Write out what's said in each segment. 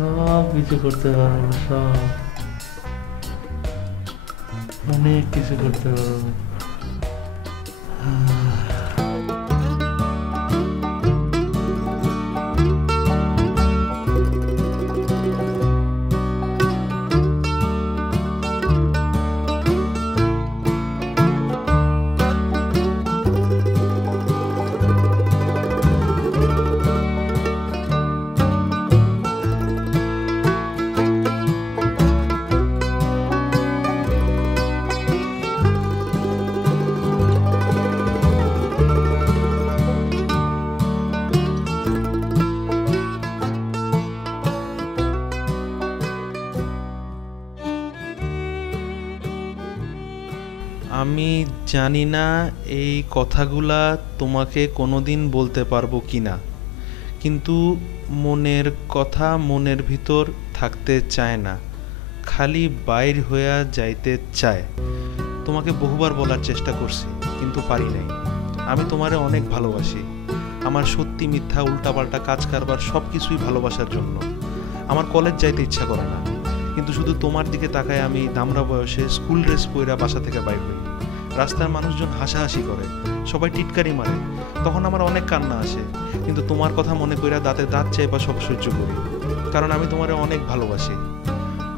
সব কিছু করতে পারবো, সব অনেক কিছু করতে পারবো। আমি জানি না এই কথাগুলা তোমাকে কোনোদিন বলতে পারবো কি না, কিন্তু মনের কথা মনের ভিতর থাকতে চায় না, খালি বাইর হইয়া যাইতে চায়। তোমাকে বহুবার বলার চেষ্টা করছি কিন্তু পারি নাই। আমি তোমারে অনেক ভালোবাসি। আমার সত্যি মিথ্যা উল্টাপাল্টা কাজ কারবার সব কিছুই ভালোবাসার জন্য। আমার কলেজ যাইতে ইচ্ছা করে না, কিন্তু শুধু তোমার দিকে তাকায় আমি দামরা বয়সে স্কুল ড্রেস পইরা বাসা থেকে বাইর হই। রাস্তার মানুষজন হাসাহাসি করে, সবাই টিটকারি মারে, তখন আমার অনেক কান্না আসে, কিন্তু তোমার কথা মনে কইরা দাঁতে দাঁত চাইবা সব সহ্য করি, কারণ আমি তোমারে অনেক ভালোবাসি।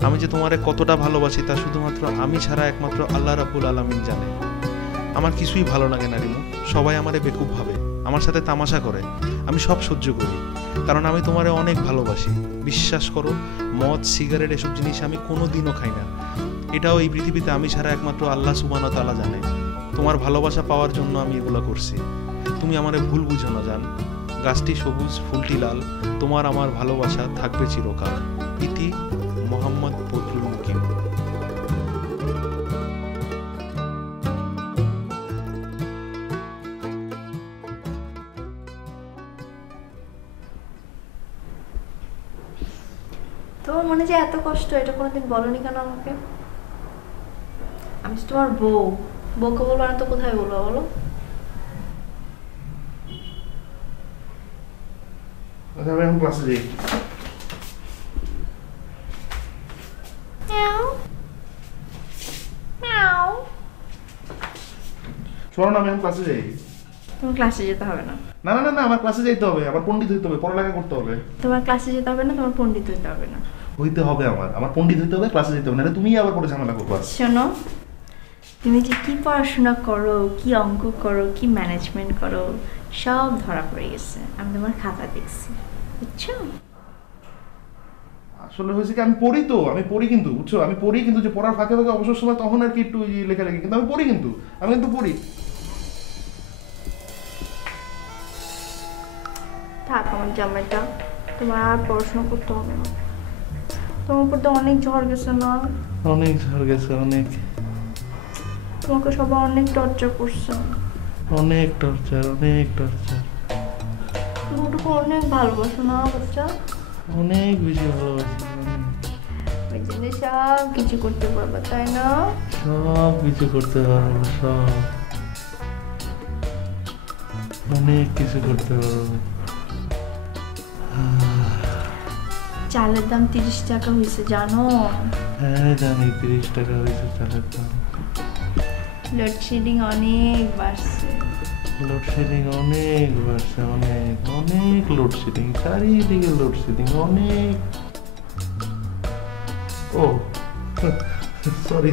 আমি যে তোমারে কতটা ভালোবাসি তা শুধুমাত্র আমি ছাড়া একমাত্র আল্লাহ রাব্বুল আলামিন জানে। আমার কিছুই ভালো লাগে না রিমু, সবাই আমারে বেকুব ভাবে, আমার সাথে তামাশা করে, আমি সব সহ্য করি, কারণ আমি তোমারে অনেক ভালোবাসি। বিশ্বাস করো, মদ সিগারেট এসব জিনিস আমি কোনোদিনও খাই না। এটাও এই পৃথিবীতে আমি ছাড়া একমাত্র আল্লাহ সুবহানাহু ওয়া তাআলা জানে। তোমার ভালোবাসা পাওয়ার জন্য আমি এগুলো করছি। তুমি আমারে ভুল বুঝো না জান। গাছটি সবুজ, ফুলটি লাল, তোমার আমার ভালোবাসা থাকবে চিরকাল। ইতি মোহাম্মদ বদরুল মুকিম। তোমার মনে যে এত কষ্ট, এটা কোনোদিন বলনি কেন আমাকে? আমি তোমার বউ, বউকে বলবো না তো কোথায় বলবো বলো? আমি এখন ক্লাসে যাই। শোনো না, আমি এখন ক্লাসে যাই। তোমার ক্লাসে যেতে হবে না। না না না না, আমার ক্লাসে যেতে হবে, আমার পণ্ডিত হইতে হবে, পড়ালেখা করতে হবে। তোমার ক্লাসে যেতে হবে না, তোমার পণ্ডিত হইতে হবে না। হইতে হবে, আমার পণ্ডিত হইতে হবে, ক্লাসে যেতে হবে, না তুমি আবার পরে ঝামেলা করবা। শোনো, তুমি যে কি পড়াশোনা করো, কি অঙ্ক করো, কি ম্যানেজমেন্ট করো, সব ধরা পড়ে গেছে। আমি তোমার খাতা দেখছি, বুঝছো? আসলে হয়েছে কি, আমি পড়ি কিন্তু বুঝছো, আমি পড়ি কিন্তু, যে পড়ার ফাঁকে ফাঁকে অবসর সময় তখন আর কি একটু লেখালেখি, কিন্তু আমি পড়ি কিন্তু, আমি কিন্তু পড়ি। থাক আমার জামাইটা, তোমার আর পড়াশোনা করতে হবে না। তোমার উপর তো অনেক ঝড় গেছে না? অনেক ঝড় গেছে, অনেক। তোমাকে সবাই অনেক টর্চার করছে। অনেক টর্চার, অনেক টর্চার। তুমি ওটুকু অনেক ভালোবাসো না বাচ্চা? অনেক বেশি ভালোবাসি। ওই জন্য সব কিছু করতে পারবে, তাই না? সব কিছু করতে পারবো, সব অনেক কিছু করতে পারবো। চালের দাম 30 টাকা হয়েছে জানো? হ্যাঁ জানি, 30 টাকা হয়েছে চালের দাম। লোডশেডিং অনেক বাড়ছে। লোডশেডিং অনেক বাড়ছে, অনেক অনেক লোডশেডিং, চারিদিকে লোডশেডিং অনেক। ও সরি।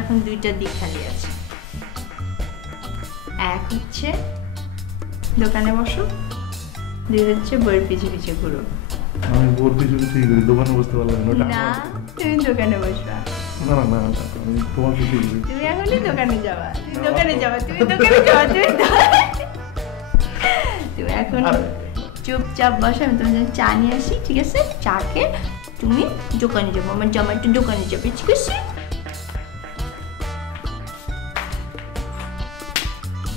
এখন দুইটা দিক খালি আছে। এক হচ্ছে দোকানে বসো, দুই হচ্ছে বইয়ের পিছে পিছে ঘুরো। আমি বোর পিছু পিছু করি, দোকানে বসতে পারলাম না, তুমি দোকানে বসবা। না না না, আমি তোমার পিছু করি। তুমি এখনই দোকানে যাবা, তুমি দোকানে যাবা, তুমি দোকানে যাবা, তুমি এখন চুপচাপ বসো। আমি তোমার জন্য চা নিয়ে আসি, ঠিক আছে? চা খেয়ে তুমি দোকানে যাবো, আমার জামাইটা দোকানে যাবে, ঠিক আছে?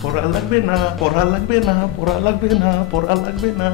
পড়া লাগবে না, পড়া লাগবে না, পড়া লাগবে না, পড়া লাগবে না।